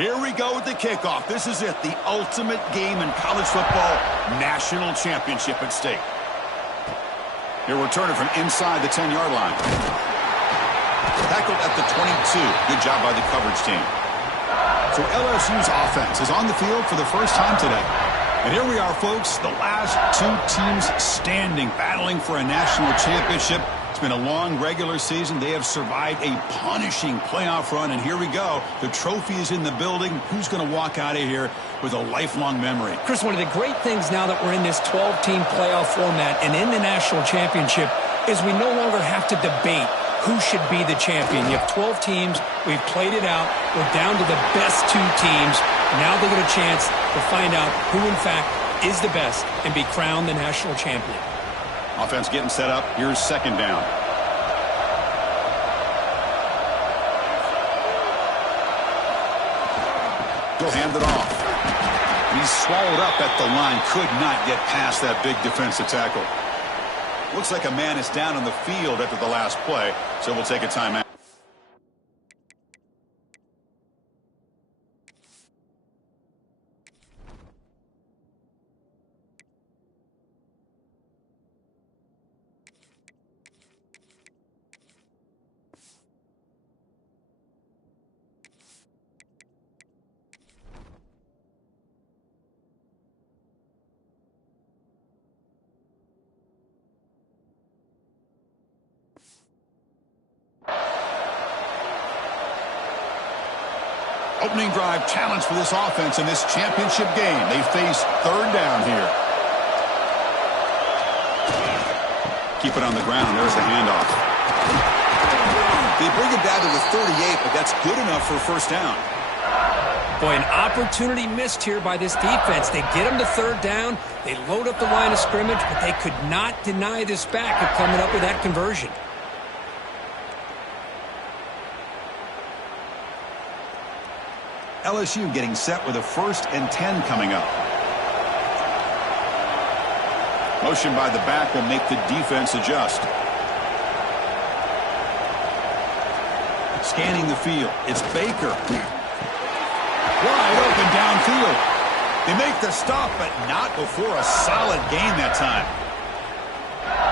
Here we go with the kickoff. This is it, the ultimate game in college football, national championship at stake. Here we're turning from inside the 10-yard line. Tackled at the 22. Good job by the coverage team. So LSU's offense is on the field for the first time today. And here we are, folks, the last two teams standing, battling for a national championship. It's been a long regular season. They have survived a punishing playoff run, and here we go. The trophy is in the building. Who's going to walk out of here with a lifelong memory? Chris, one of the great things now that we're in this 12-team playoff format and in the national championship is we no longer have to debate who should be the champion. You have 12 teams. We've played it out. We're down to the best two teams. Now they get a chance to find out who, in fact, is the best and be crowned the national champion. Offense getting set up. Here's second down. He'll hand it off. And he's swallowed up at the line. Could not get past that big defensive tackle. Looks like a man is down on the field after the last play, so we'll take a timeout. Opening drive challenge for this offense in this championship game. They face third down here. Keep it on the ground. There's the handoff. They bring it down to the 38, but that's good enough for a first down. Boy, an opportunity missed here by this defense. They get them to third down. They load up the line of scrimmage, but they could not deny this back of coming up with that conversion. LSU getting set with a 1st and 10 coming up. Motion by the back will make the defense adjust. Scanning the field. It's Baker. Wide open downfield. They make the stop, but not before a solid gain that time.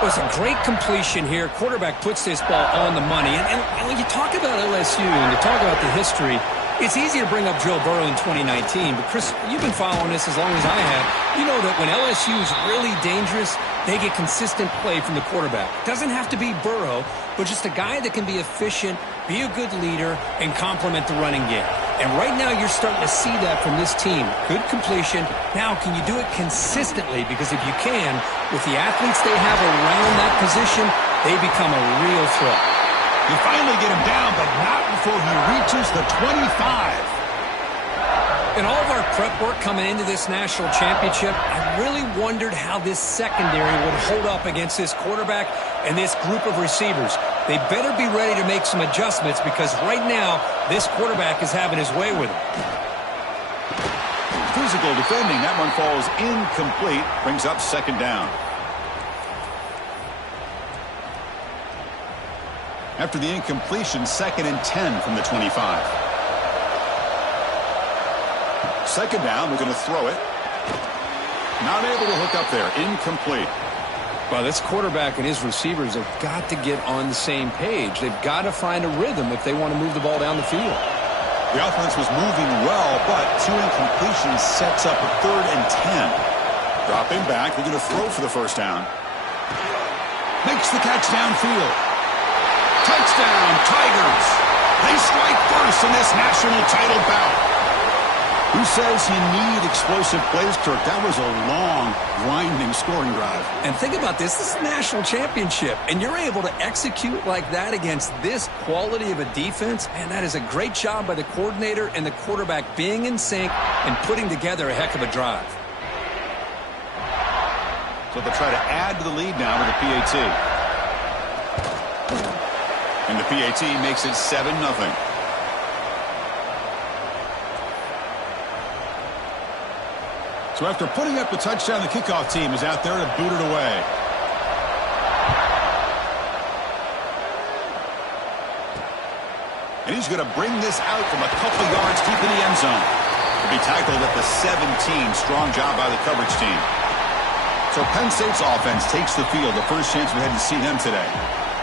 It was a great completion here. Quarterback puts this ball on the money. And when you talk about LSU and you talk about the history, it's easy to bring up Joe Burrow in 2019, but Chris, you've been following this as long as I have. You know that when LSU is really dangerous, they get consistent play from the quarterback. Doesn't have to be Burrow, but just a guy that can be efficient, be a good leader, and complement the running game. And right now you're starting to see that from this team. Good completion. Now, can you do it consistently? Because if you can, with the athletes they have around that position, they become a real threat. You finally get him down, but not before he reaches the 25. In all of our prep work coming into this national championship, I really wondered how this secondary would hold up against this quarterback and this group of receivers. They better be ready to make some adjustments because right now, this quarterback is having his way with him. Physical defending. That one falls incomplete. Brings up second down. After the incompletion, 2nd and 10 from the 25. Second down, we're going to throw it. Not able to hook up there. Incomplete. Well, this quarterback and his receivers have got to get on the same page. They've got to find a rhythm if they want to move the ball down the field. The offense was moving well, but 2 incompletions sets up a 3rd and 10. Dropping back, they're going to throw for the first down. Makes the catch downfield. Touchdown, Tigers. They strike first in this national title bout. Who says you need explosive plays, Kirk? That was a long, grinding scoring drive. And think about this. This is a national championship, and you're able to execute like that against this quality of a defense, and that is a great job by the coordinator and the quarterback being in sync and putting together a heck of a drive. So they'll try to add to the lead now with a PAT. And the PAT makes it 7-0. So after putting up the touchdown, the kickoff team is out there to boot it away. And he's going to bring this out from a couple yards deep in the end zone. To be tackled at the 17. Strong job by the coverage team. So Penn State's offense takes the field. The first chance we had to see them today.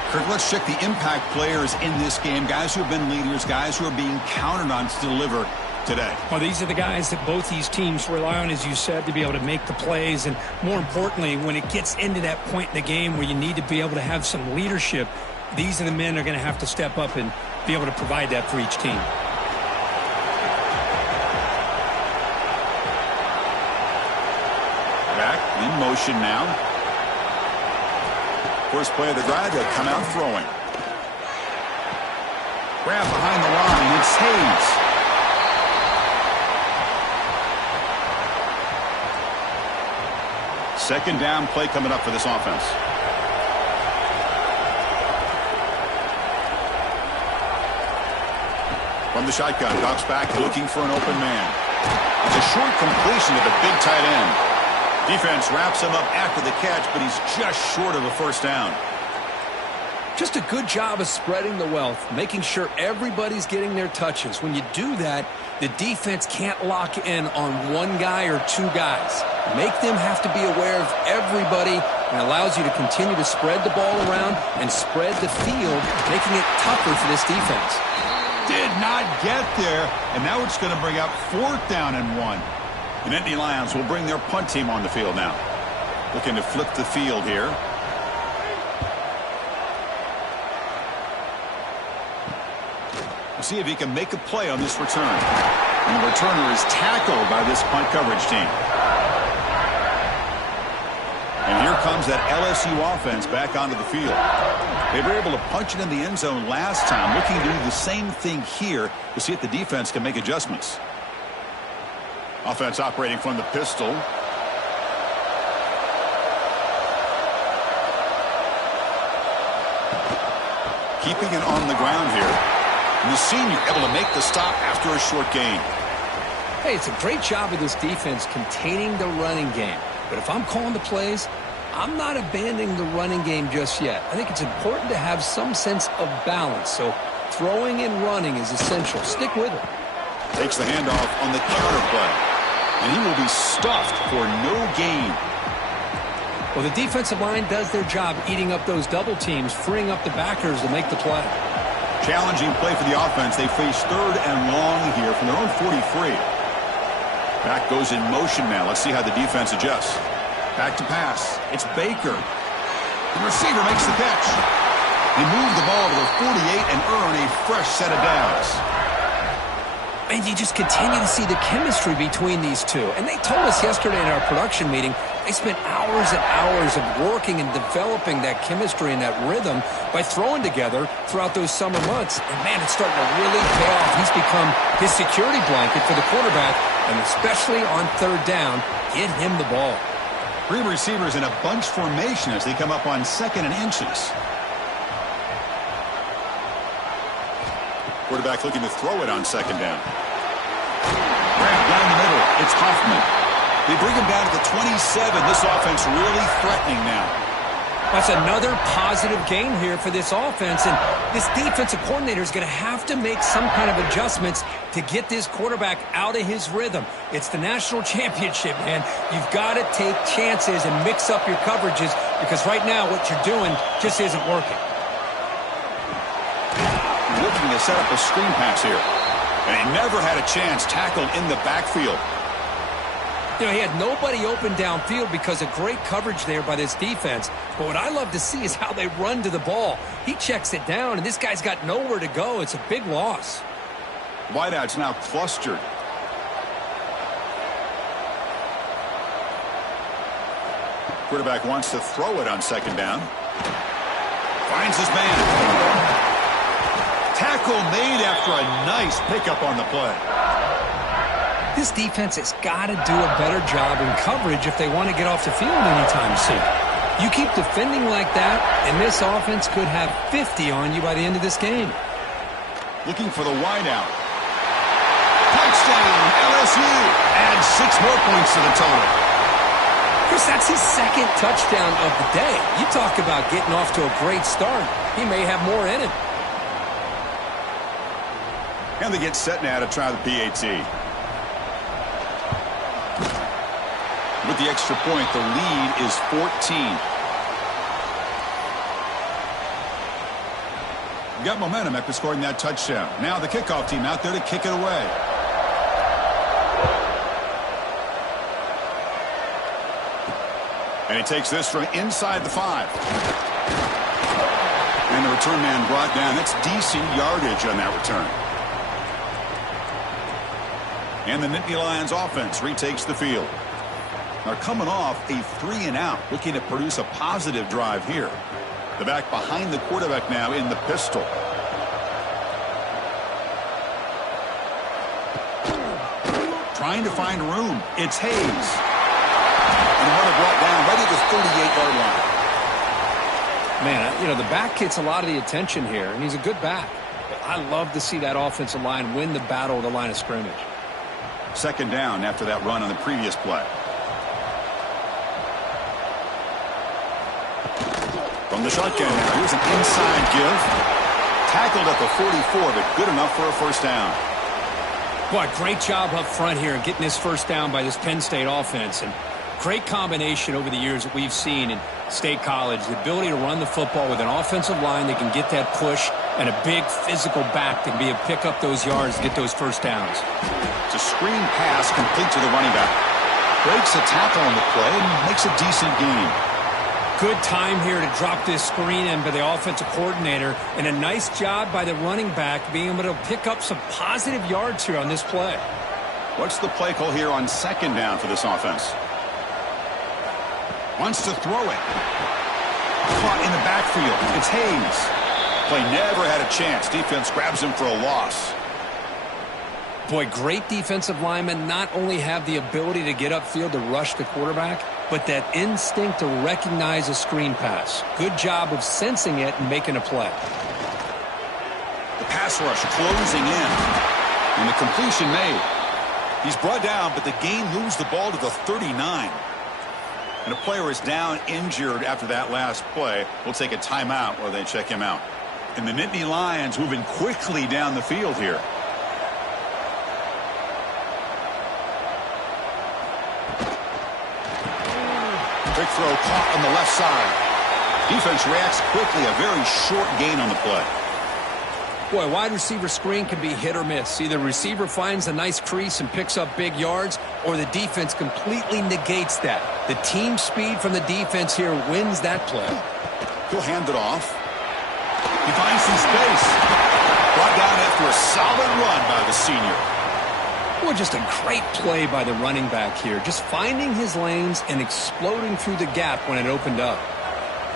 Kirk, let's check the impact players in this game. Guys who have been leaders, guys who are being counted on to deliver today. Well, these are the guys that both these teams rely on, as you said, to be able to make the plays. And more importantly, when it gets into that point in the game where you need to be able to have some leadership, these are the men that are going to have to step up and be able to provide that for each team. Back in motion now. First play of the drive, they'll come out throwing. Grab behind the line, it's Hayes. Second down play coming up for this offense. From the shotgun, drops back looking for an open man. It's a short completion to the big tight end. Defense wraps him up after the catch, but he's just short of a first down. Just a good job of spreading the wealth, making sure everybody's getting their touches. When you do that, the defense can't lock in on one guy or two guys. Make them have to be aware of everybody, and allows you to continue to spread the ball around and spread the field, making it tougher for this defense. Did not get there, and now it's going to bring up 4th down and 1. The Nittany Lions will bring their punt team on the field now. Looking to flip the field here. We'll see if he can make a play on this return. And the returner is tackled by this punt coverage team. And here comes that LSU offense back onto the field. They were able to punch it in the end zone last time. Looking to do the same thing here to see if the defense can make adjustments. Offense operating from the pistol. Keeping it on the ground here. And the senior able to make the stop after a short gain. Hey, it's a great job of this defense containing the running game. But if I'm calling the plays, I'm not abandoning the running game just yet. I think it's important to have some sense of balance. So throwing and running is essential. Stick with it. Takes the handoff on the counter play. And he will be stuffed for no gain. Well, the defensive line does their job eating up those double teams, freeing up the backers to make the play. Challenging play for the offense. They face 3rd and long here from their own 43. Back goes in motion now. Let's see how the defense adjusts. Back to pass. It's Baker. The receiver makes the catch. They move the ball to the 48 and earn a fresh set of downs. And you just continue to see the chemistry between these two. And they told us yesterday in our production meeting, they spent hours and hours of working and developing that chemistry and that rhythm by throwing together throughout those summer months. And, man, it's starting to really pay off. He's become his security blanket for the quarterback, and especially on 3rd down, get him the ball. 3 receivers in a bunch formation as they come up on 2nd and inches. Quarterback looking to throw it on 2nd down. Grab down the middle. It's Hoffman. They bring him down to the 27. This offense really threatening now. That's another positive gain here for this offense. And this defensive coordinator is going to have to make some kind of adjustments to get this quarterback out of his rhythm. It's the national championship, man. You've got to take chances and mix up your coverages, because right now what you're doing just isn't working. Looking to set up a screen pass here. And he never had a chance tackled in the backfield. You know, he had nobody open downfield because of great coverage there by this defense. But what I love to see is how they run to the ball. He checks it down, and this guy's got nowhere to go. It's a big loss. Wideouts now clustered. Quarterback wants to throw it on 2nd down. Finds his man. Tackle made after a nice pickup on the play. This defense has got to do a better job in coverage if they want to get off the field anytime soon. You keep defending like that, and this offense could have 50 on you by the end of this game. Looking for the wideout. Touchdown, LSU. And 6 more points to the total. Chris, that's his 2nd touchdown of the day. You talk about getting off to a great start. He may have more in it. And they get set now to try the PAT. With the extra point, the lead is 14. Got momentum after scoring that touchdown. Now the kickoff team out there to kick it away. And he takes this from inside the 5. And the return man brought down. That's decent yardage on that return. And the Nittany Lions offense retakes the field. They're coming off a 3-and-out, looking to produce a positive drive here. The back behind the quarterback now in the pistol. Trying to find room. It's Hayes. And what a brought down right at the 38-yard line. Man, you know, the back gets a lot of the attention here, and he's a good back. But I love to see that offensive line win the battle at the line of scrimmage. Second down after that run on the previous play. From the shotgun now, here's an inside give. Tackled at the 44, but good enough for a first down. Boy, great job up front here getting this first down by this Penn State offense. And great combination over the years that we've seen in State College. The ability to run the football with an offensive line that can get that push and a big physical back that can be able to pick up those yards to get those first downs. It's a screen pass complete to the running back. Breaks a tackle on the play and makes a decent gain. Good time here to drop this screen in by the offensive coordinator, and a nice job by the running back being able to pick up some positive yards here on this play. What's the play call here on second down for this offense? Wants to throw it. Caught in the backfield. It's Hayes. Play never had a chance. Defense grabs him for a loss. Boy, great defensive linemen not only have the ability to get upfield to rush the quarterback, but that instinct to recognize a screen pass. Good job of sensing it and making a play. The pass rush closing in. And the completion made. He's brought down, but the game moves the ball to the 39. And a player is down injured after that last play. We'll take a timeout while they check him out. And the Nittany Lions moving quickly down the field here. Quick throw caught on the left side. Defense reacts quickly. A very short gain on the play. Boy, wide receiver screen can be hit or miss. Either receiver finds a nice crease and picks up big yards, or the defense completely negates that. The team speed from the defense here wins that play. He'll hand it off. He finds some space. Brought down after a solid run by the senior. Boy, just a great play by the running back here. Just finding his lanes and exploding through the gap when it opened up.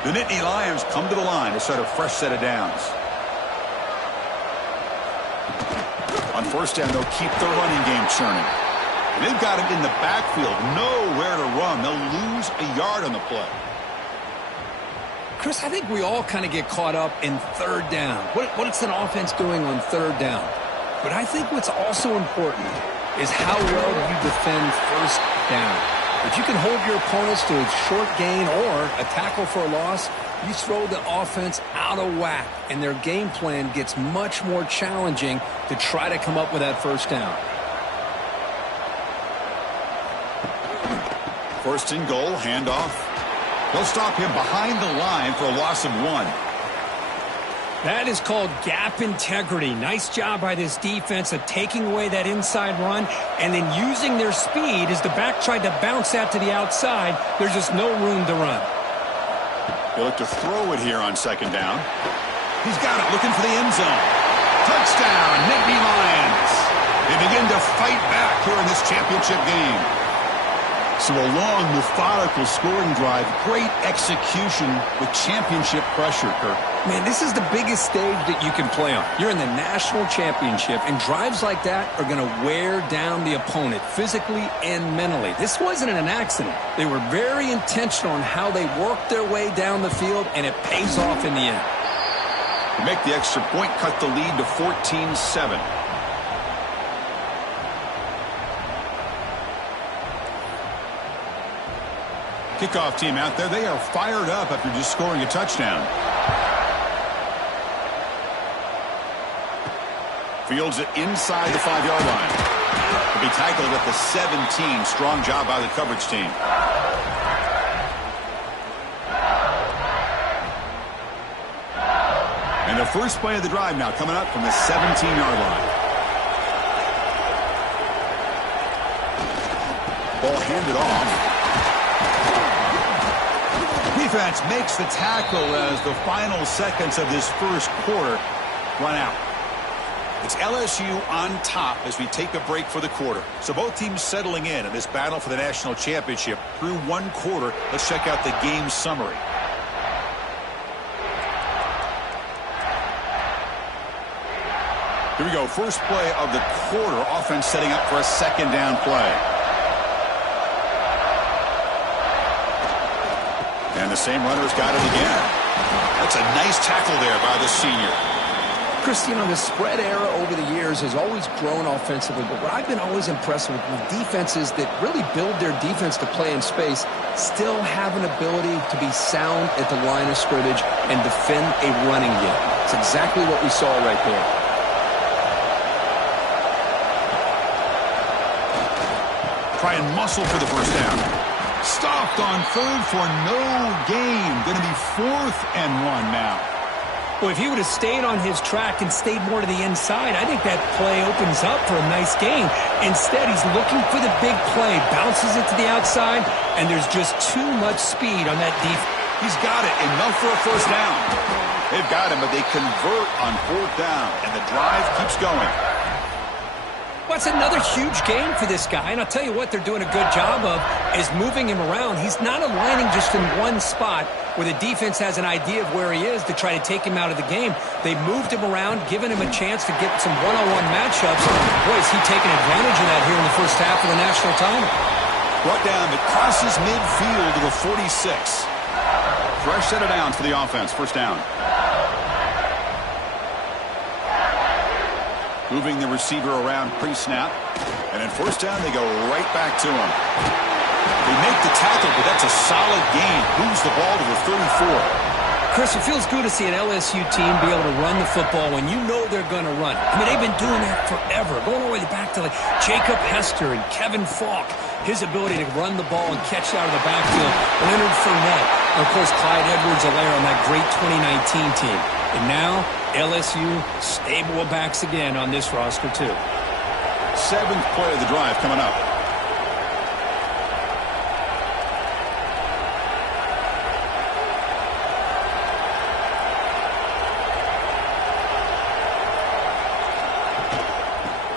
The Nittany Lions come to the line to start a fresh set of downs. On first down, they'll keep the running game churning. They've got him in the backfield. Nowhere to run. They'll lose a yard on the play. Chris, I think we all kind of get caught up in third down. What's an offense doing on third down? But I think what's also important is how well you defend first down. If you can hold your opponents to a short gain or a tackle for a loss, you throw the offense out of whack, and their game plan gets much more challenging to try to come up with that first down. First and goal, handoff. They'll stop him behind the line for a loss of 1. That is called gap integrity. Nice job by this defense of taking away that inside run and then using their speed as the back tried to bounce that to the outside. There's just no room to run. They look to throw it here on second down. He's got it, looking for the end zone. Touchdown, Nittany Lions. They begin to fight back here in this championship game. So a long, methodical scoring drive. Great execution with championship pressure, Kirk. Man, this is the biggest stage that you can play on. You're in the national championship, and drives like that are going to wear down the opponent physically and mentally. This wasn't an accident. They were very intentional on how they worked their way down the field, and it pays off in the end. To make the extra point, cut the lead to 14-7. Kickoff team out there. They are fired up after just scoring a touchdown. Fields it inside the 5-yard line. He'll be tackled at the 17. Strong job by the coverage team. And the first play of the drive now coming up from the 17-yard line. Ball handed off. Defense makes the tackle as the final seconds of this first quarter run out. It's LSU on top as we take a break for the quarter. So both teams settling in this battle for the national championship through one quarter. Let's check out the game summary. Here we go. First play of the quarter. Offense setting up for a second down play. And the same runner's got it again. That's a nice tackle there by the senior. Chris, you know, the spread era over the years has always grown offensively, but what I've been always impressed with defenses that really build their defense to play in space still have an ability to be sound at the line of scrimmage and defend a running game. It's exactly what we saw right there. Try and muscle for the first down. Stopped on third for no gain. Going to be 4th and 1 now. Well, if he would have stayed on his track and stayed more to the inside, I think that play opens up for a nice gain. Instead, he's looking for the big play, bounces it to the outside, and there's just too much speed on that defense. He's got it. Enough for a first down. They've got him, but they convert on 4th down, and the drive keeps going. Well, it's another huge game for this guy, and I'll tell you what they're doing a good job of is moving him around. He's not aligning just in one spot where the defense has an idea of where he is to try to take him out of the game. They moved him around, giving him a chance to get some one-on-one matchups. Boy, is he taking advantage of that here in the first half of the national title. Brought down, it crosses midfield to the 46. Fresh set of downs for the offense. First down. Moving the receiver around pre-snap. And in first down, they go right back to him. They make the tackle, but that's a solid gain. Moves the ball to the 34. Chris, it feels good to see an LSU team be able to run the football when you know they're going to run it. I mean, they've been doing that forever, going all the way back to like Jacob Hester and Kevin Falk. His ability to run the ball and catch out of the backfield. Leonard Fournette. And, of course, Clyde Edwards-Helaire on that great 2019 team. And now, LSU stable of backs again on this roster, too. 7th play of the drive coming up.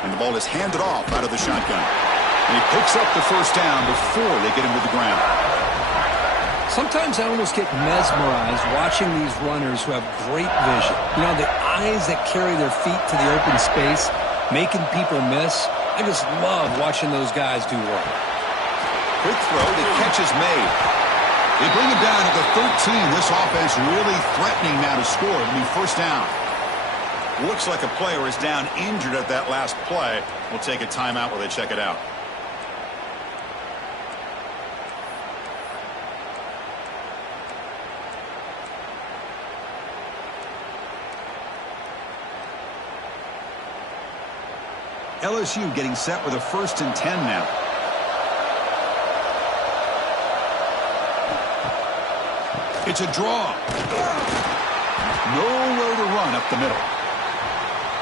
And the ball is handed off out of the shotgun. And he picks up the first down before they get him to the ground. Sometimes I almost get mesmerized watching these runners who have great vision. You know, the eyes that carry their feet to the open space, making people miss. I just love watching those guys do work. Quick throw, the catch is made. They bring him down at the 13. This offense really threatening now to score. It'll be first down. Looks like a player is down injured at that last play. We'll take a timeout while they check it out. LSU getting set with a 1st and 10 now. It's a draw. Nowhere to run up the middle.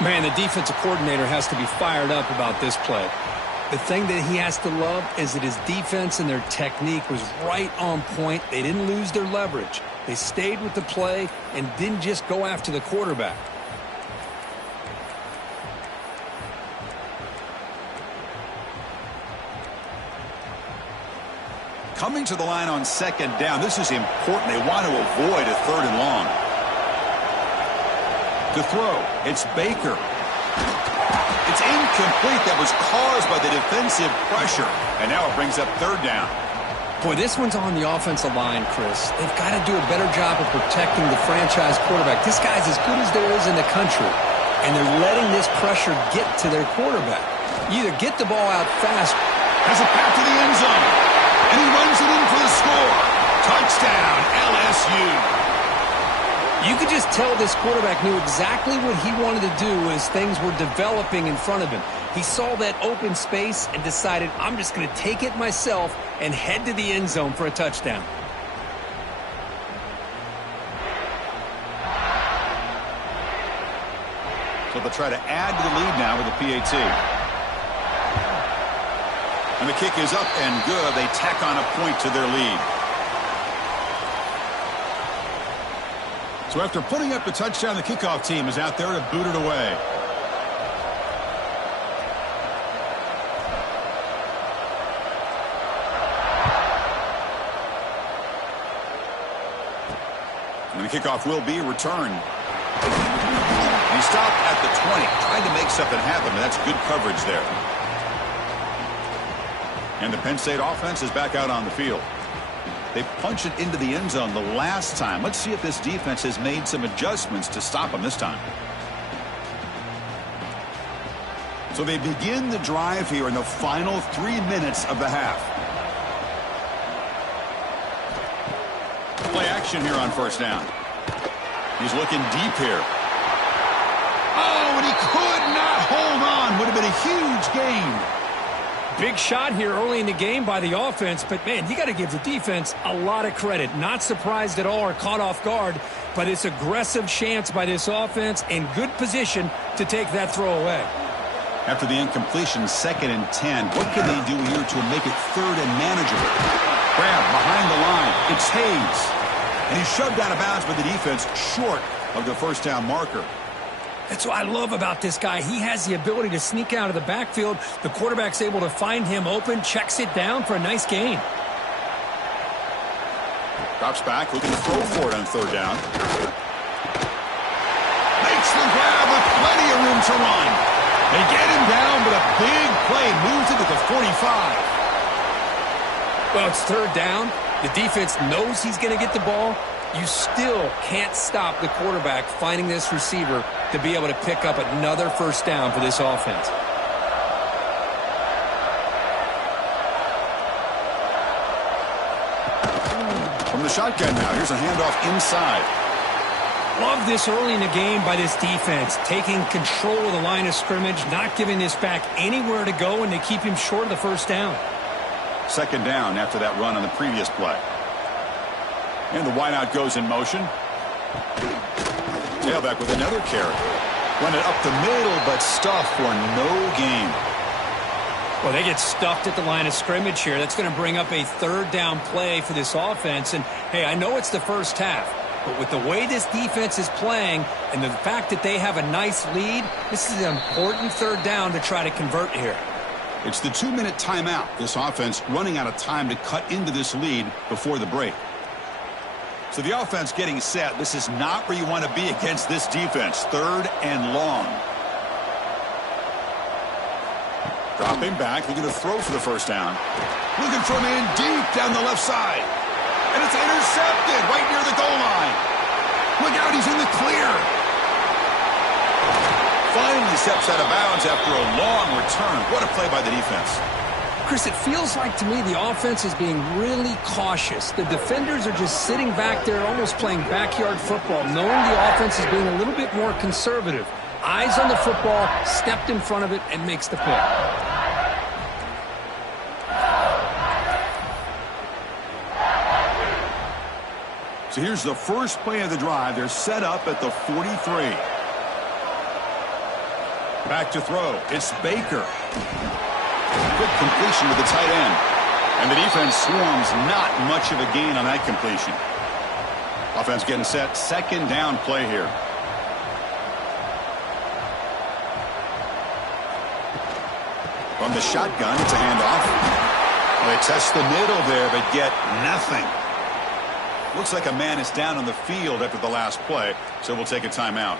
Man, the defensive coordinator has to be fired up about this play. The thing that he has to love is that his defense and their technique was right on point. They didn't lose their leverage. They stayed with the play and didn't just go after the quarterback. Coming to the line on 2nd down. This is important. They want to avoid a 3rd and long. To throw, it's Baker. It's incomplete. That was caused by the defensive pressure. And now it brings up 3rd down. Boy, this one's on the offensive line, Chris. They've got to do a better job of protecting the franchise quarterback. This guy's as good as there is in the country. And they're letting this pressure get to their quarterback. You either get the ball out fast. Has a path to the end zone. And he runs it in for the score. Touchdown, LSU. You could just tell this quarterback knew exactly what he wanted to do as things were developing in front of him. He saw that open space and decided, I'm just going to take it myself and head to the end zone for a touchdown. So they'll try to add to the lead now with the PAT. And the kick is up and good. They tack on a point to their lead. So after putting up the touchdown, the kickoff team is out there to boot it away. And the kickoff will be returned. He stopped at the 20, trying to make something happen, but that's good coverage there. And the Penn State offense is back out on the field. They punched it into the end zone the last time. Let's see if this defense has made some adjustments to stop them this time. So they begin the drive here in the final 3 minutes of the half. Play action here on first down. He's looking deep here. Oh, and he could not hold on. Would have been a huge gain. Big shot here early in the game by the offense, but, man, you got to give the defense a lot of credit. Not surprised at all or caught off guard, but it's aggressive chance by this offense in good position to take that throw away. After the incompletion, 2nd and 10, what can they do here to make it 3rd and manageable? Grab behind the line. It's Hayes. And he's shoved out of bounds by the defense short of the first down marker. That's what I love about this guy. He has the ability to sneak out of the backfield. The quarterback's able to find him open, checks it down for a nice gain. Drops back, looking to throw for it on 3rd down. Makes the grab with plenty of room to run. They get him down, but a big play moves it to the 45. Well, it's 3rd down. The defense knows he's going to get the ball. You still can't stop the quarterback finding this receiver to be able to pick up another first down for this offense. From the shotgun now, here's a handoff inside. Love this early in the game by this defense, taking control of the line of scrimmage, not giving this back anywhere to go, and they keep him short of the first down. 2nd down after that run on the previous play. And the wideout goes in motion. Tailback with another carry. Run it up the middle, but stuffed for no gain. Well, they get stuffed at the line of scrimmage here. That's going to bring up a 3rd down play for this offense. And, hey, I know it's the first half, but with the way this defense is playing and the fact that they have a nice lead, this is an important 3rd down to try to convert here. It's the 2-minute timeout. This offense running out of time to cut into this lead before the break. So the offense getting set. This is not where you want to be against this defense. 3rd and long. Dropping back, looking to throw for the first down. Looking for a man deep down the left side. And it's intercepted right near the goal line. Look out, he's in the clear. Finally steps out of bounds after a long return. What a play by the defense. Chris, it feels like to me the offense is being really cautious. The defenders are just sitting back there almost playing backyard football, knowing the offense is being a little bit more conservative. Eyes on the football, stepped in front of it, and makes the pick. So here's the first play of the drive. They're set up at the 43. Back to throw. It's Baker. Quick completion with the tight end. And the defense swarms, not much of a gain on that completion. Offense getting set. 2nd down play here. From the shotgun, it's a handoff. Well, they test the middle there, but get nothing. Looks like a man is down on the field after the last play, so we'll take a timeout.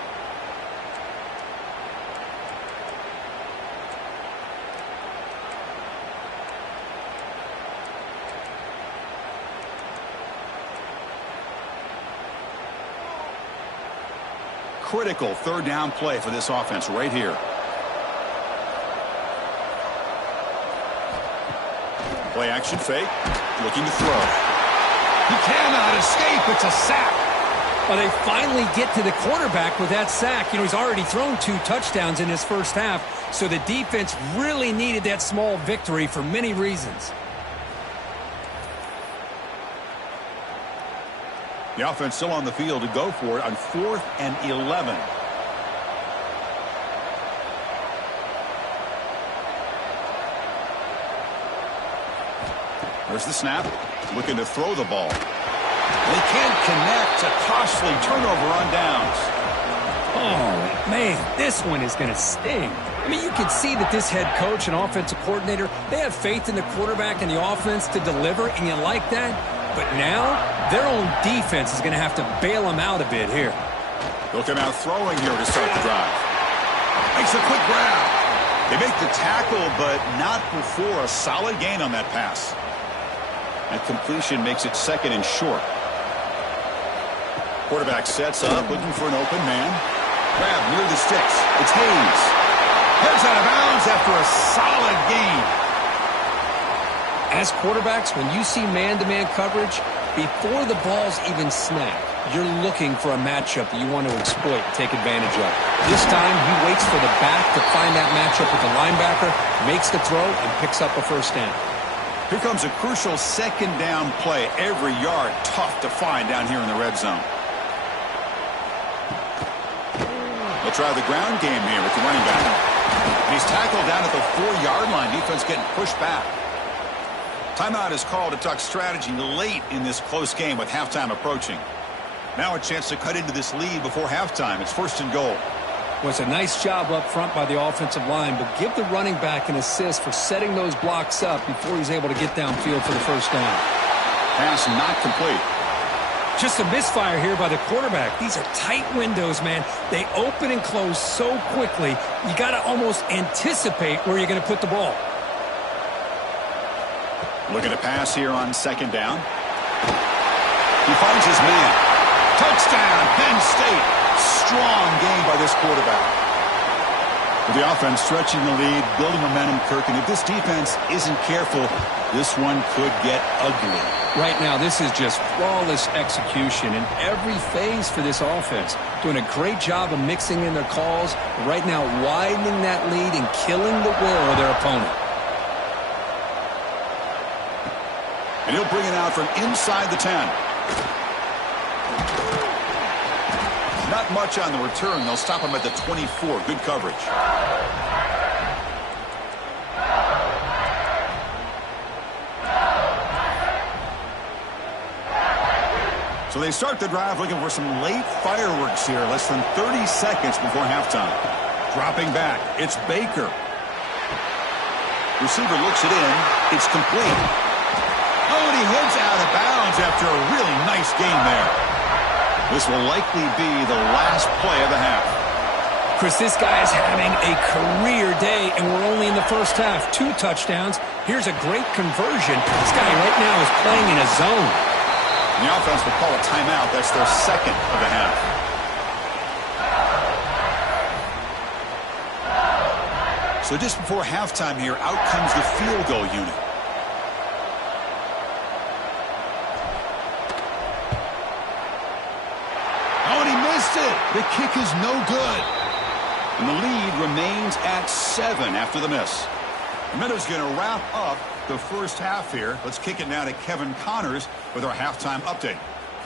Critical 3rd down play for this offense right here. Play action fake. Looking to throw. He cannot escape. It's a sack. Well, they finally get to the quarterback with that sack. He's already thrown 2 touchdowns in his first half, so the defense really needed that small victory for many reasons. The offense still on the field to go for it on 4th and 11. There's the snap. Looking to throw the ball. They can't connect. A costly turnover on downs. Oh, man, this one is going to sting. I mean, you can see that this head coach and offensive coordinator, they have faith in the quarterback and the offense to deliver, and you like that. But now, their own defense is going to have to bail them out a bit here. They'll come out throwing here to start the drive. Makes a quick grab. They make the tackle, but not before a solid gain on that pass. That completion makes it 2nd and short. Quarterback sets up, looking for an open man. Grab near the sticks. It's Hayes. Heads out of bounds after a solid gain. As quarterbacks, when you see man-to-man coverage, before the ball's even snapped, you're looking for a matchup that you want to exploit and take advantage of. This time, he waits for the back to find that matchup with the linebacker, makes the throw, and picks up a first down. Here comes a crucial 2nd down play. Every yard tough to find down here in the red zone. They'll try the ground game here with the running back. And he's tackled down at the 4-yard line. Defense getting pushed back. Timeout is called to talk strategy late in this close game with halftime approaching. Now a chance to cut into this lead before halftime. It's 1st and goal. Well, it's a nice job up front by the offensive line, but give the running back an assist for setting those blocks up before he's able to get downfield for the first down. Pass not complete. Just a misfire here by the quarterback. These are tight windows, man. They open and close so quickly, you got to almost anticipate where you're going to put the ball. Looking to pass here on 2nd down. He finds his man. Touchdown, Penn State. Strong game by this quarterback. With the offense stretching the lead, building momentum, Kirk, and if this defense isn't careful, this one could get ugly. Right now, this is just flawless execution in every phase for this offense. Doing a great job of mixing in their calls. Right now, widening that lead and killing the will of their opponent. And he'll bring it out from inside the 10. Not much on the return. They'll stop him at the 24. Good coverage. So they start the drive looking for some late fireworks here. Less than 30 seconds before halftime. Dropping back. It's Baker. Receiver looks it in. It's complete. Oh, and he heads out of bounds after a really nice game there. This will likely be the last play of the half. Chris, this guy is having a career day, and we're only in the first half. 2 touchdowns. Here's a great conversion. This guy right now is playing in a zone. And the offense will call a timeout. That's their 2nd of the half. So just before halftime here, out comes the field goal unit. The kick is no good. And the lead remains at 7 after the miss. The Meadows going to wrap up the first half here. Let's kick it now to Kevin Connors with our halftime update.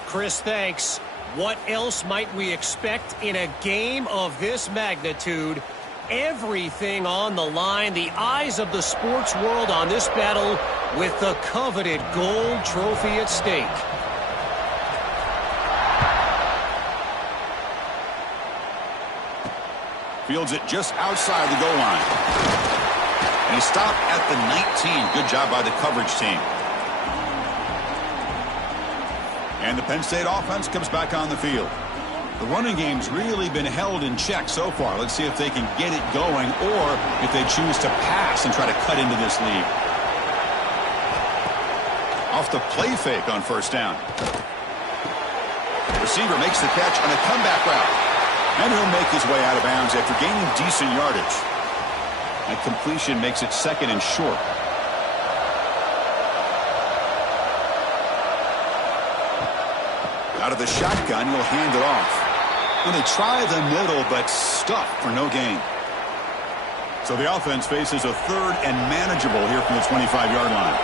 Chris, thanks. What else might we expect in a game of this magnitude? Everything on the line. The eyes of the sports world on this battle with the coveted gold trophy at stake. Fields it just outside the goal line. And he stopped at the 19. Good job by the coverage team. And the Penn State offense comes back on the field. The running game's really been held in check so far. Let's see if they can get it going or if they choose to pass and try to cut into this lead. Off the play fake on 1st down. The receiver makes the catch on a comeback route. And he'll make his way out of bounds after gaining decent yardage. That completion makes it 2nd and short. Out of the shotgun, he'll hand it off. And they try the middle, but stuffed for no gain. So the offense faces a third and manageable here from the 25-yard line.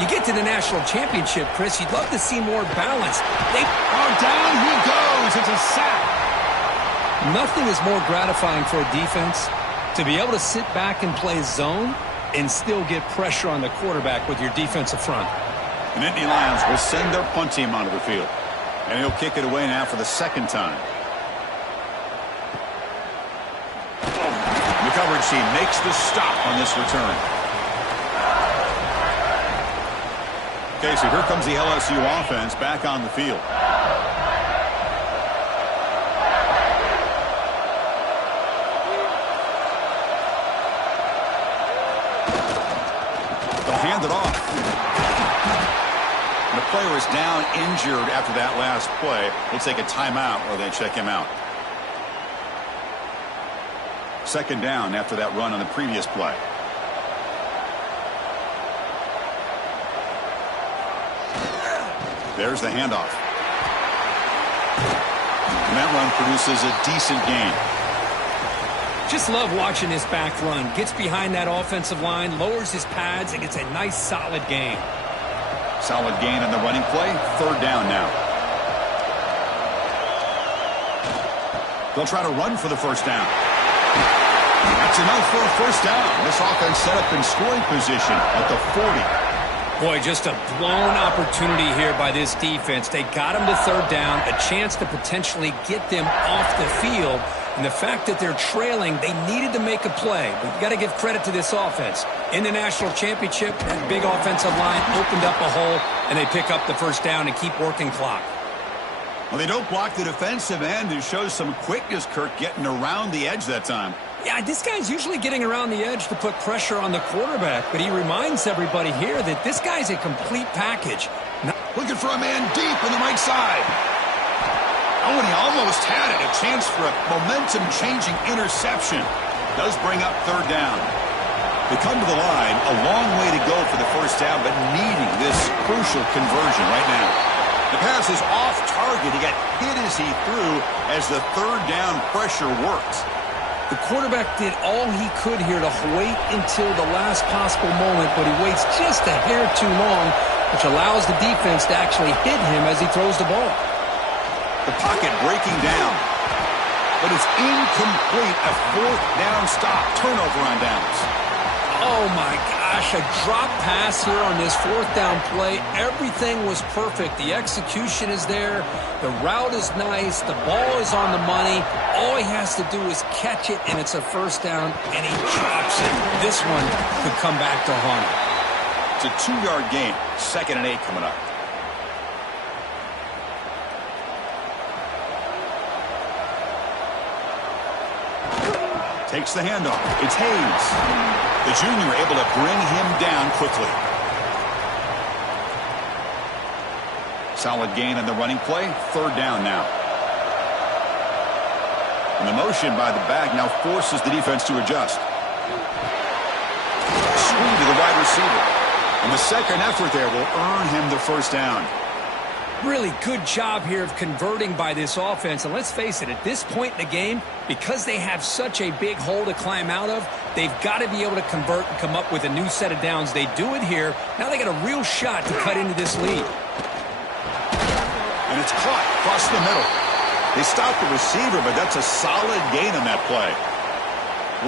You get to the national championship, Chris, you'd love to see more balance. Down he goes. It's a sack. Nothing is more gratifying for a defense to be able to sit back and play zone and still get pressure on the quarterback with your defensive front. The Nittany Lions will send their punt team onto the field. And he'll kick it away now for the second time. The coverage team makes the stop on this return. Okay, so here comes the LSU offense back on the field. They'll hand it off. And the player is down injured after that last play. We'll take a timeout or they check him out. Second down after that run on the previous play. There's the handoff. And that run produces a decent gain. Just love watching this back run. Gets behind that offensive line, lowers his pads, and gets a nice solid gain. Solid gain on the running play. Third down now. They'll try to run for the first down. That's enough for a first down. This offense set up in scoring position at the 40. Boy, just a blown opportunity here by this defense. They got him to third down, a chance to potentially get them off the field. And the fact that they're trailing, they needed to make a play. But you got to give credit to this offense. In the national championship, that big offensive line opened up a hole, and they pick up the first down and keep working clock. Well, they don't block the defensive end. It shows some quickness, Kirk, getting around the edge that time. Yeah, this guy's usually getting around the edge to put pressure on the quarterback, but he reminds everybody here that this guy's a complete package. Looking for a man deep on the right side. Oh, and he almost had it. A chance for a momentum-changing interception. Does bring up third down. They come to the line. A long way to go for the first down, but needing this crucial conversion right now. The pass is off target. He got hit as he threw as the third down pressure worked. The quarterback did all he could here to wait until the last possible moment, but he waits just a hair too long, which allows the defense to actually hit him as he throws the ball. The pocket breaking down, but it's incomplete. A fourth down stop. Turnover on downs. Oh, my gosh, a drop pass here on this fourth down play. Everything was perfect. The execution is there. The route is nice. The ball is on the money. All he has to do is catch it, and it's a first down, and he drops it. This one could come back to haunt him. It's a 2-yard gain. 2nd and 8 coming up. Takes the handoff. It's Hayes. The junior able to bring him down quickly. Solid gain on the running play. Third down now. And the motion by the back now forces the defense to adjust. Swing to the wide receiver. And the second effort there will earn him the first down. Really good job here of converting by this offense. And let's face it, at this point in the game, because they have such a big hole to climb out of, they've got to be able to convert and come up with a new set of downs. They do it here. Now they got a real shot to cut into this lead. And it's caught across the middle. They stopped the receiver, but that's a solid gain on that play.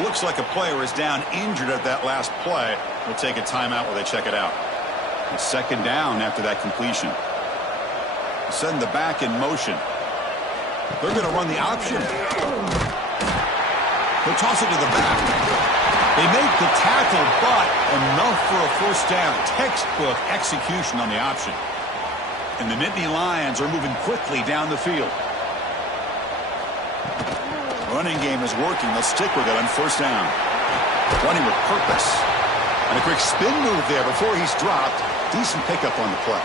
Looks like a player is down injured at that last play. We'll take a timeout while they check it out. It's second down after that completion. Send the back in motion. They're going to run the option. They'll toss it to the back. They make the tackle, but enough for a first down. Textbook execution on the option. And the Nittany Lions are moving quickly down the field. Running game is working. They'll stick with it on first down. Running with purpose. And a quick spin move there before he's dropped. Decent pickup on the play.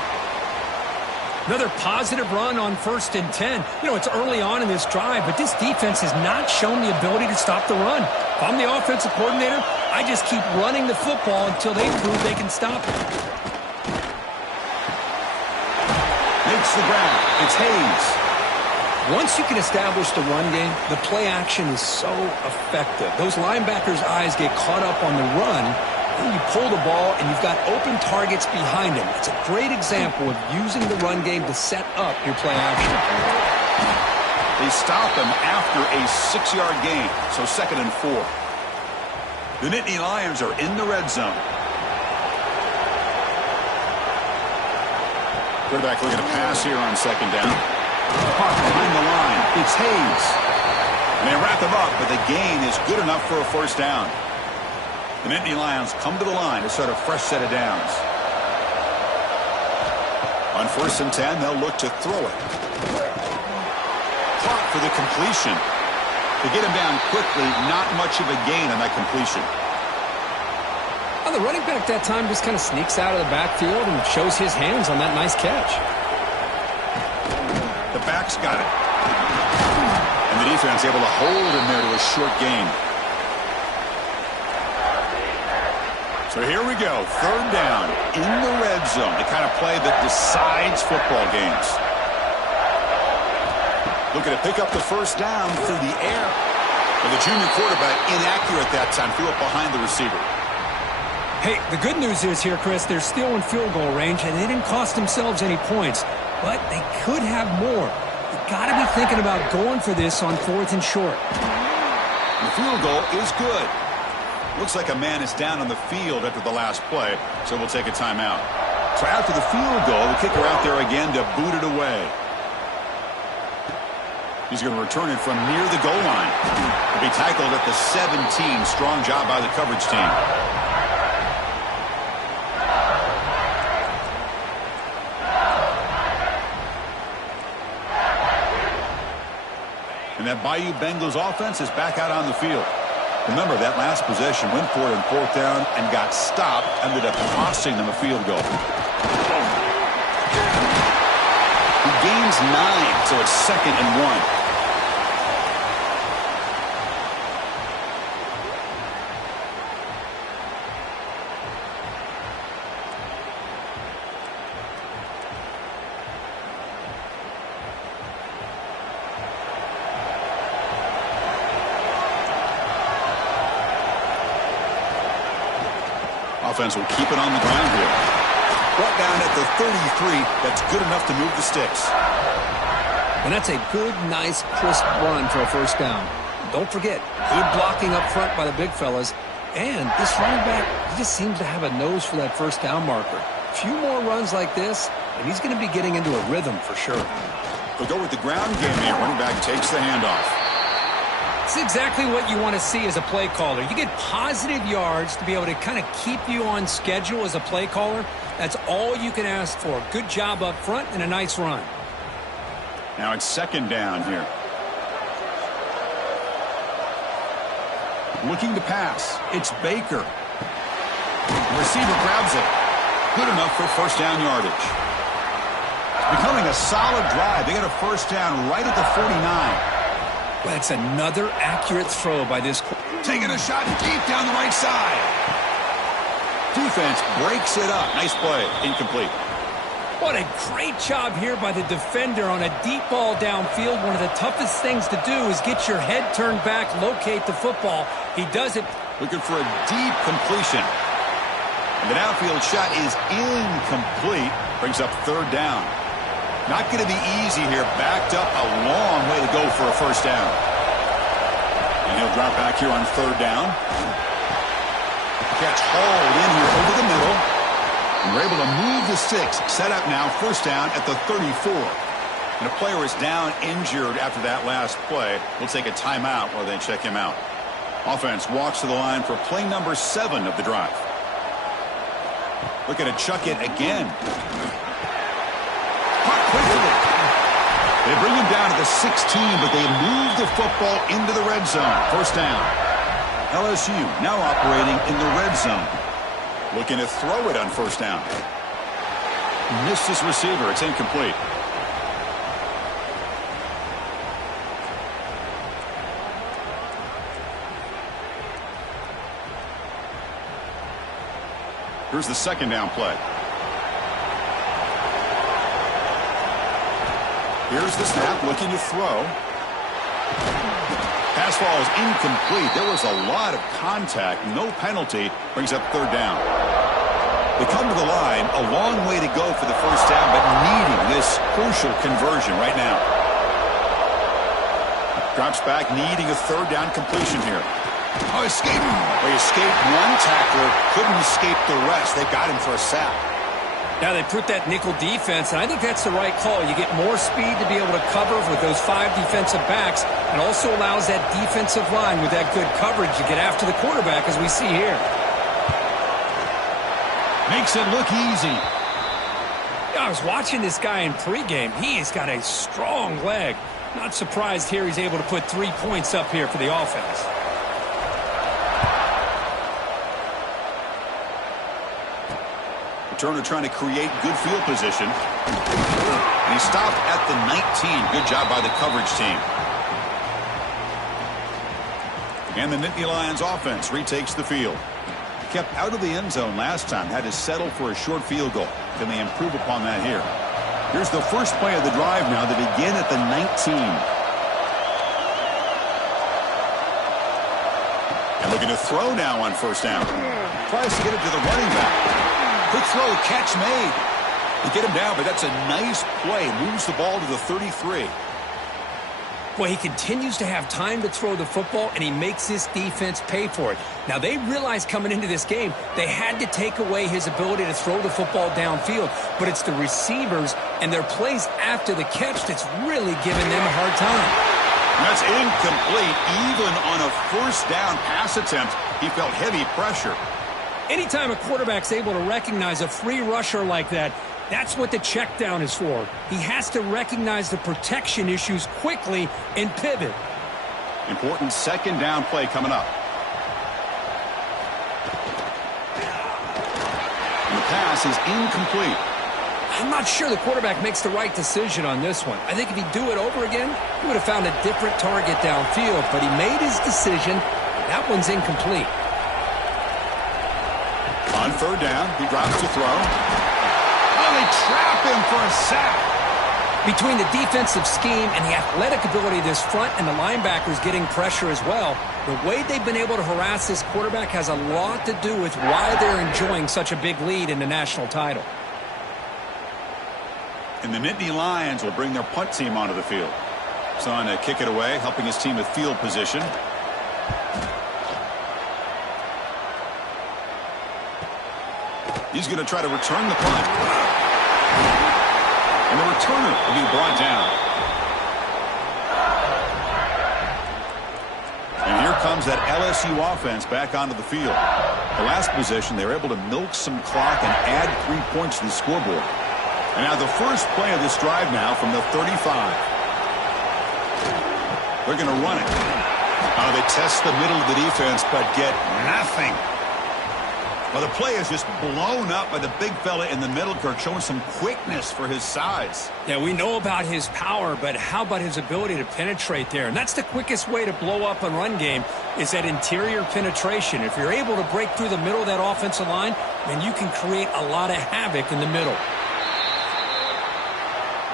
Another positive run on 1st and 10. You know, it's early on in this drive, but this defense has not shown the ability to stop the run. If I'm the offensive coordinator, I just keep running the football until they prove they can stop it. They hits the ground. It's Hayes. Once you can establish the run game, the play action is so effective. Those linebackers' eyes get caught up on the run, and you pull the ball, and you've got open targets behind him. It's a great example of using the run game to set up your play action. They stop him after a 6-yard gain, so 2nd and 4. The Nittany Lions are in the red zone. Quarterback looking to pass here on 2nd down. Caught behind the line. It's Hayes. And they wrap him up, but the gain is good enough for a 1st down. The Nittany Lions come to the line to start a fresh set of downs. On 1st and 10, they'll look to throw it. Caught for the completion. To get him down quickly, not much of a gain on that completion. Well, the running back that time just kind of sneaks out of the backfield and shows his hands on that nice catch. The back's got it. And the defense able to hold him there to a short gain. So here we go. 3rd down in the red zone. The kind of play that decides football games. Looking to pick up the 1st down through the air. But the junior quarterback inaccurate that time. Threw it behind the receiver. Hey, the good news is here, Chris, they're still in field goal range, and they didn't cost themselves any points. But they could have more. You got to be thinking about going for this on 4th and short. The field goal is good. Looks like a man is down on the field after the last play, so we'll take a timeout. So after the field goal, the kicker out there again to boot it away. He's going to return it from near the goal line. He'll be tackled at the 17. Strong job by the coverage team. And that Bayou Bengals offense is back out on the field. Remember, that last possession went for it on 4th down and got stopped, ended up costing them a field goal. He gains 9, so it's 2nd and 1. Offense will keep it on the ground here. Brought down at the 33. That's good enough to move the sticks. And that's a good, nice, crisp run for a 1st down. Don't forget, good blocking up front by the big fellas. And this running back, he just seems to have a nose for that 1st down marker. A few more runs like this, and he's going to be getting into a rhythm for sure. They'll go with the ground game here. Running back takes the handoff. It's exactly what you want to see as a play caller. You get positive yards to be able to kind of keep you on schedule as a play caller. That's all you can ask for. Good job up front and a nice run. Now it's 2nd down here. Looking to pass. It's Baker. The receiver grabs it. Good enough for 1st down yardage. It's becoming a solid drive. They get a 1st down right at the 49. Well, that's another accurate throw by this. Taking a shot deep down the right side. Defense breaks it up. Nice play. Incomplete. What a great job here by the defender on a deep ball downfield. One of the toughest things to do is get your head turned back, locate the football. He does it. Looking for a deep completion. And the downfield shot is incomplete. Brings up 3rd down. Not going to be easy here. Backed up a long way to go for a 1st down. And he'll drop back here on 3rd down. Catch hauled in here over the middle. And we're able to move the sticks. Set up now, 1st down at the 34. And a player is down injured after that last play. We'll take a timeout while they check him out. Offense walks to the line for play number 7 of the drive. Looking to chuck it again. They bring him down to the 16, but they move the football into the red zone. 1st down. LSU now operating in the red zone. Looking to throw it on 1st down. Missed his receiver. It's incomplete. Here's the 2nd down play. Here's the snap, looking to throw. Pass ball is incomplete. There was a lot of contact. No penalty. Brings up third down. They come to the line. A long way to go for the first down, but needing this crucial conversion right now. Drops back, needing a third down completion here. Oh, escape. They escaped one tackler. Couldn't escape the rest. They got him for a sack. Now they put that nickel defense, and I think that's the right call. You get more speed to be able to cover with those 5 defensive backs, and also allows that defensive line with that good coverage to get after the quarterback, as we see here. Makes it look easy. I was watching this guy in pregame. He's got a strong leg. Not surprised here he's able to put 3 points up here for the offense. Turner trying to create good field position. And he stopped at the 19. Good job by the coverage team. And the Nittany Lions offense retakes the field. Kept out of the end zone last time. Had to settle for a short field goal. Can they improve upon that here? Here's the first play of the drive now. They begin at the 19. And looking to throw now on first down. Tries to get it to the running back. Quick throw, catch made. They get him down, but that's a nice play. Moves the ball to the 33. Well, he continues to have time to throw the football, and he makes this defense pay for it. Now, they realized coming into this game, they had to take away his ability to throw the football downfield. But it's the receivers and their plays after the catch that's really giving them a hard time. That's incomplete. Even on a first down pass attempt, he felt heavy pressure. Anytime a quarterback's able to recognize a free rusher like that, that's what the check down is for. He has to recognize the protection issues quickly and pivot. Important second down play coming up. And the pass is incomplete. I'm not sure the quarterback makes the right decision on this one. I think if he'd do it over again, he would have found a different target downfield, but he made his decision. That one's incomplete. On third down, he drops to throw. Oh, they trap him for a sack. Between the defensive scheme and the athletic ability of this front and the linebackers getting pressure as well, the way they've been able to harass this quarterback has a lot to do with why they're enjoying such a big lead in the national title. And the Nittany Lions will bring their punt team onto the field. Son to kick it away, helping his team with field position. He's going to try to return the punt. And the returner will be brought down. And here comes that LSU offense back onto the field. The last possession, they were able to milk some clock and add 3 points to the scoreboard. And now the first play of this drive now from the 35. They're going to run it. Oh, they test the middle of the defense, but get nothing. Well, the play is just blown up by the big fella in the middle, Kirk, showing some quickness for his size. Yeah, we know about his power, but how about his ability to penetrate there? And that's the quickest way to blow up a run game is that interior penetration. If you're able to break through the middle of that offensive line, then you can create a lot of havoc in the middle.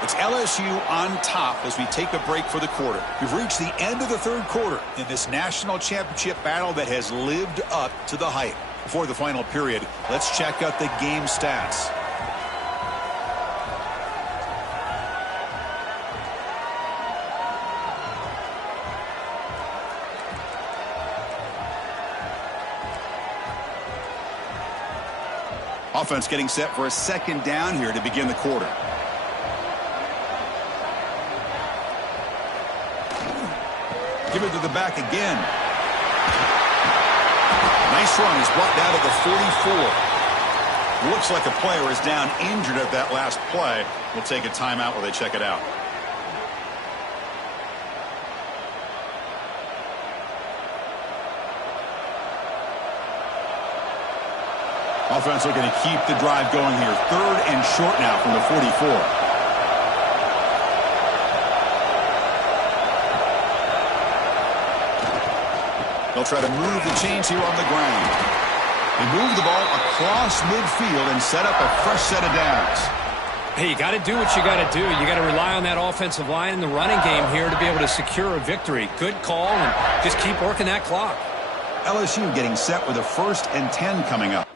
It's LSU on top as we take a break for the quarter. We've reached the end of the third quarter in this national championship battle that has lived up to the hype. Before the final period, let's check out the game stats. Offense getting set for a second down here to begin the quarter. Give it to the back again. Nice run. He's brought down to the 44. Looks like a player is down injured at that last play. We'll take a timeout while they check it out. Offense looking to keep the drive going here. Third and short now from the 44. They'll try to move the chains here on the ground. They move the ball across midfield and set up a fresh set of downs. Hey, you got to do what you got to do. You got to rely on that offensive line in the running game here to be able to secure a victory. Good call, and just keep working that clock. LSU getting set with a 1st and 10 coming up.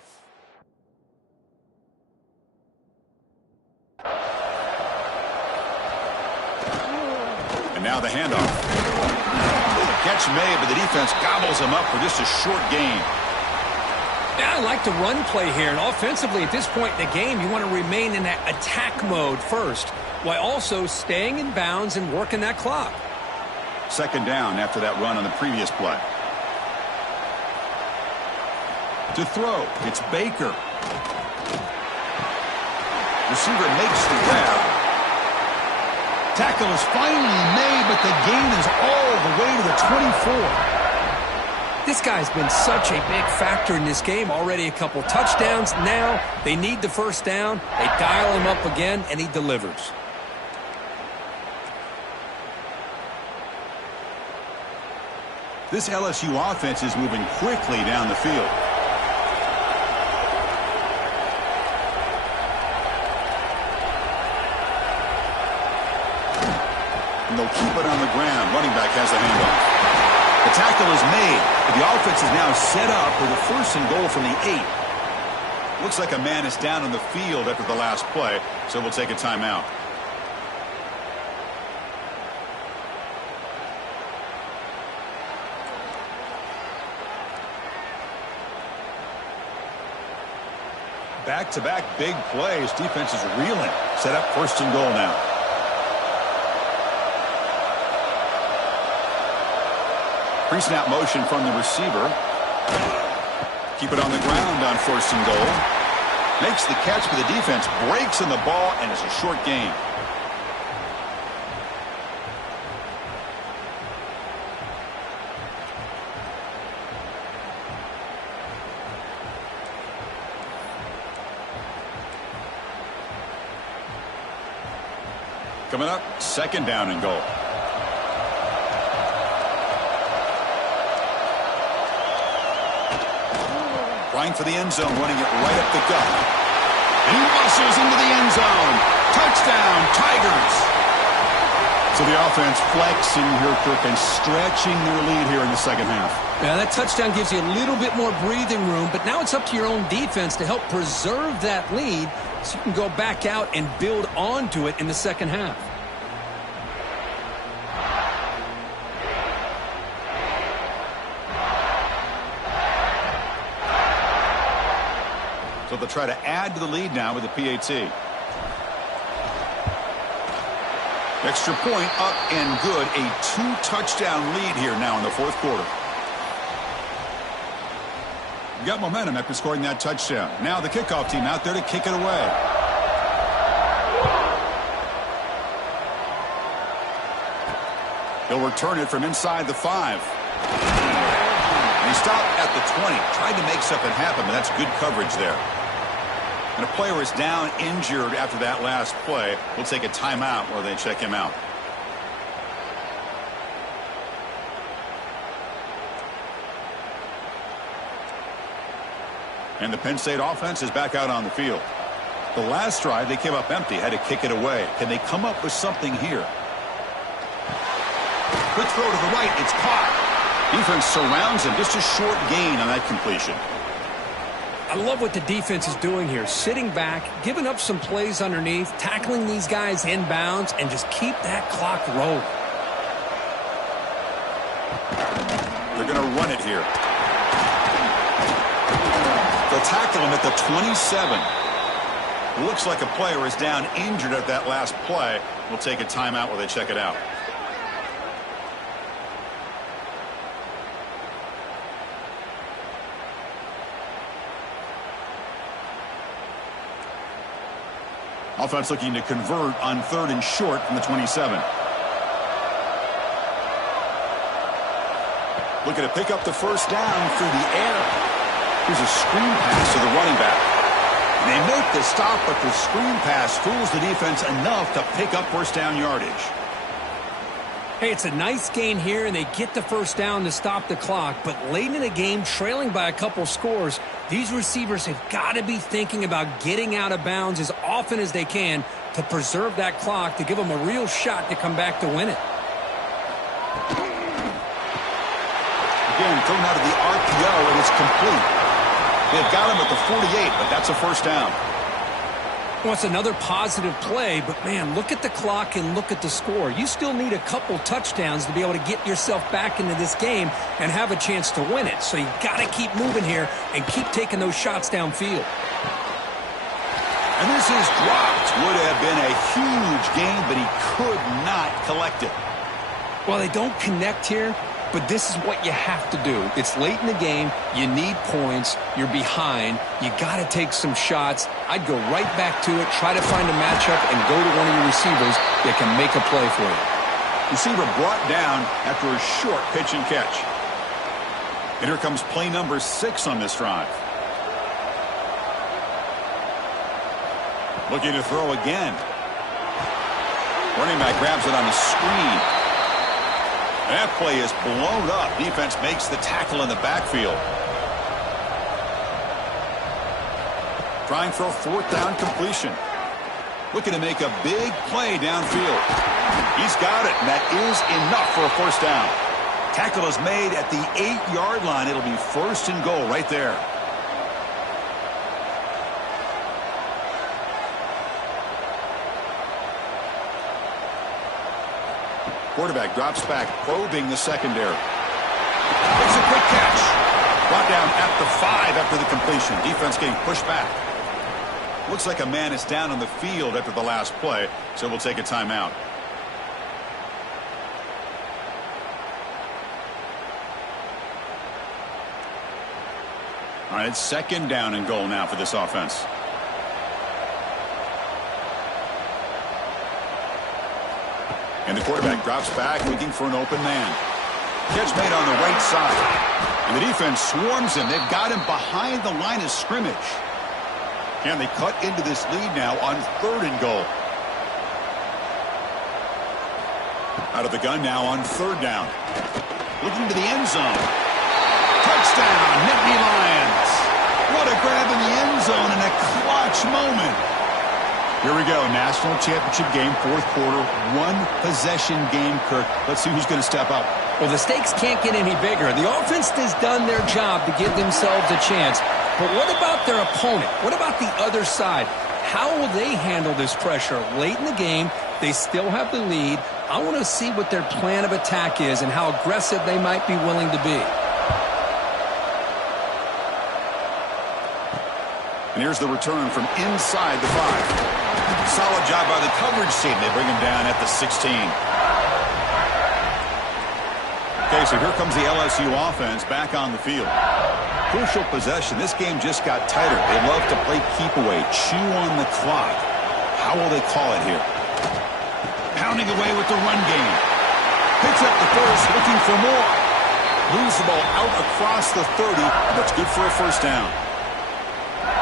And now the handoff. Catch made, but the defense gobbles him up for just a short gain. Yeah, I like the run play here, and offensively at this point in the game, you want to remain in that attack mode first, while also staying in bounds and working that clock. 2nd down after that run on the previous play. To throw, it's Baker. Receiver makes the grab. Tackle is finally made, but the gain is all the way to the 24. This guy's been such a big factor in this game. Already a couple touchdowns. Now they need the 1st down. They dial him up again, and he delivers. This LSU offense is moving quickly down the field. And they'll keep it on the ground. Running back has the handoff. The tackle is made, but the offense is now set up with a 1st and goal from the 8. Looks like a man is down on the field after the last play, so we'll take a timeout. Back-to-back big plays. Defense is reeling. Set up 1st and goal now. Pre-snap motion from the receiver. Keep it on the ground on 1st and goal. Makes the catch, but the defense breaks in the ball, and it's a short gain. Coming up, 2nd down and goal. Flying for the end zone, running it right up the gut. And he muscles into the end zone. Touchdown, Tigers. So the offense flexing here, Kirk, and stretching their lead here in the 2nd half. Yeah, that touchdown gives you a little bit more breathing room, but now it's up to your own defense to help preserve that lead so you can go back out and build onto it in the 2nd half. So they'll try to add to the lead now with the PAT. Extra point up and good. A 2-touchdown lead here now in the 4th quarter. You got momentum after scoring that touchdown. Now the kickoff team out there to kick it away. He'll return it from inside the 5. And he stopped at the 20. Tried to make something happen, but that's good coverage there. And a player is down injured after that last play. We'll take a timeout while they check him out. And the Penn State offense is back out on the field. The last drive, they came up empty, had to kick it away. Can they come up with something here? Quick throw to the right. It's caught. Defense surrounds him. Just a short gain on that completion. I love what the defense is doing here. Sitting back, giving up some plays underneath, tackling these guys in bounds, and just keep that clock rolling. They're going to run it here. They'll tackle him at the 27. Looks like a player is down injured at that last play. We'll take a timeout while they check it out. Offense looking to convert on 3rd and short from the 27. Looking to pick up the 1st down through the air. Here's a screen pass to the running back. And they make the stop, but the screen pass fools the defense enough to pick up 1st down yardage. Hey, it's a nice gain here, and they get the 1st down to stop the clock. But late in the game, trailing by a couple scores, these receivers have got to be thinking about getting out of bounds as often as they can to preserve that clock to give them a real shot to come back to win it. Again, thrown out of the RPO, and it's complete. They've got him at the 48, but that's a first down. Well, it's another positive play, but, man, look at the clock and look at the score. You still need a couple touchdowns to be able to get yourself back into this game and have a chance to win it. So you got to keep moving here and keep taking those shots downfield. And this is dropped. Would have been a huge gain, but he could not collect it. Well, they don't connect here, but this is what you have to do. It's late in the game. You need points. You're behind. You got to take some shots. I'd go right back to it, try to find a matchup, and go to one of your receivers that can make a play for you. Receiver brought down after a short pitch and catch. And here comes play number 6 on this drive. Looking to throw again. Running back grabs it on the screen. That play is blown up. Defense makes the tackle in the backfield. Trying for a 4th down completion. Looking to make a big play downfield. He's got it, and that is enough for a first down. Tackle is made at the 8-yard line. It'll be 1st and goal right there. Quarterback drops back, probing the secondary. It's a quick catch. Brought down at the 5 after the completion. Defense getting pushed back. Looks like a man is down on the field after the last play, so we'll take a timeout. All right, it's 2nd down and goal now for this offense. And the quarterback drops back, looking for an open man. Catch made on the right side. And the defense swarms him. They've got him behind the line of scrimmage. And they cut into this lead now on 3rd and goal. Out of the gun now on 3rd down. Looking to the end zone. Touchdown, Nittany Lions. What a grab in the end zone in a clutch moment. Here we go, national championship game, 4th quarter, 1-possession game, Kirk. Let's see who's going to step up. Well, the stakes can't get any bigger. The offense has done their job to give themselves a chance. But what about their opponent? What about the other side? How will they handle this pressure? Late in the game, they still have the lead. I want to see what their plan of attack is and how aggressive they might be willing to be. And here's the return from inside the 5. Solid job by the coverage team. They bring him down at the 16. Okay, so here comes the LSU offense back on the field. Crucial possession. This game just got tighter. They love to play keep away, chew on the clock. How will they call it here? Pounding away with the run game. Picks up the first, looking for more. Moves the ball out across the 30. That's good for a first down.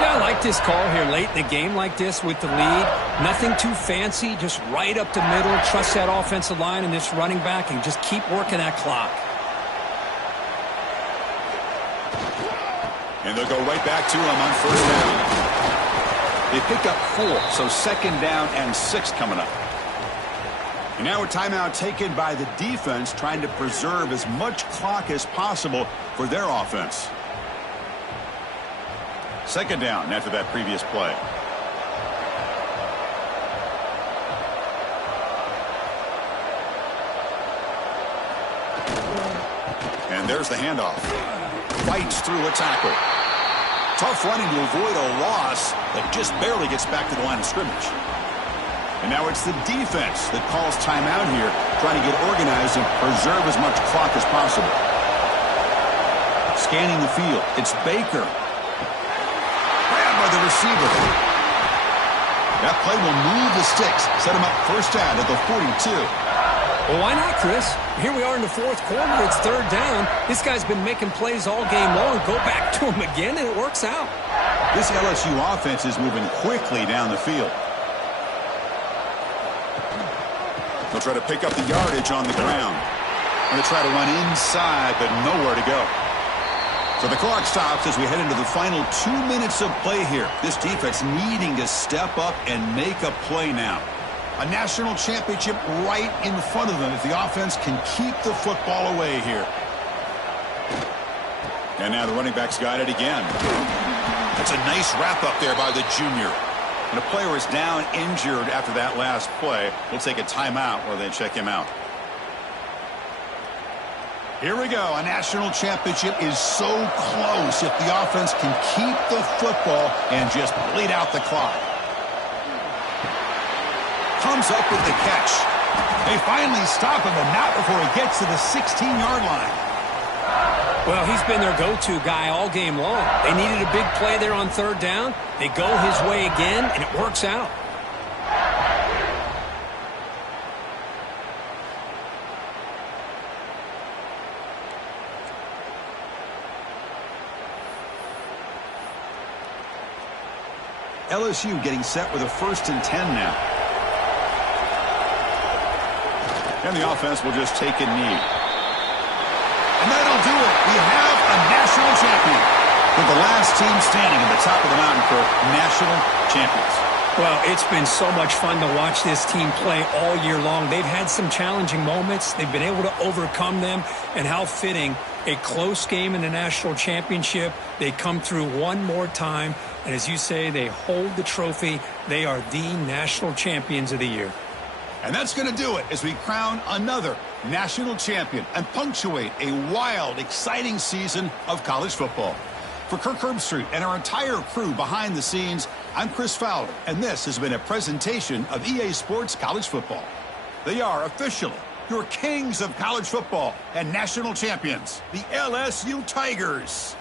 Yeah, I like this call here late in the game like this with the lead. Nothing too fancy, just right up the middle. Trust that offensive line and this running back and just keep working that clock. And they'll go right back to him on 1st down. They pick up 4, so 2nd down and 6 coming up. And now a timeout taken by the defense, trying to preserve as much clock as possible for their offense. 2nd down after that previous play. And there's the handoff. Fights through a tackle. Tough running to avoid a loss, but just barely gets back to the line of scrimmage. And now it's the defense that calls timeout here, trying to get organized and preserve as much clock as possible. Scanning the field, it's Baker. Grabbed by the receiver. That play will move the sticks, set him up 1st down at the 42. Well, why not, Chris? Here we are in the 4th quarter. It's 3rd down. This guy's been making plays all game long. Go back to him again, and it works out. This LSU offense is moving quickly down the field. They'll try to pick up the yardage on the ground. They'll try to run inside, but nowhere to go. So the clock stops as we head into the final 2 minutes of play here. This defense needing to step up and make a play now. A national championship right in front of them if the offense can keep the football away here. And now the running back's got it again. That's a nice wrap up there by the junior. And a player is down injured after that last play. We'll take a timeout while they check him out. Here we go. A national championship is so close if the offense can keep the football and just bleed out the clock. Comes up with the catch. They finally stop him, but not before he gets to the 16-yard line. Well, he's been their go-to guy all game long. They needed a big play there on third down. They go his way again, and it works out. LSU getting set with a 1st and 10 now. And the offense will just take a knee. And that'll do it. We have a national champion. With the last team standing at the top of the mountain for national champions. Well, it's been so much fun to watch this team play all year long. They've had some challenging moments. They've been able to overcome them. And how fitting, a close game in the national championship. They come through one more time. And as you say, they hold the trophy. They are the national champions of the year. And that's going to do it as we crown another national champion and punctuate a wild, exciting season of college football. For Kirk Herbstreit and our entire crew behind the scenes, I'm Chris Fowler, and this has been a presentation of EA Sports College Football. They are officially your kings of college football and national champions, the LSU Tigers.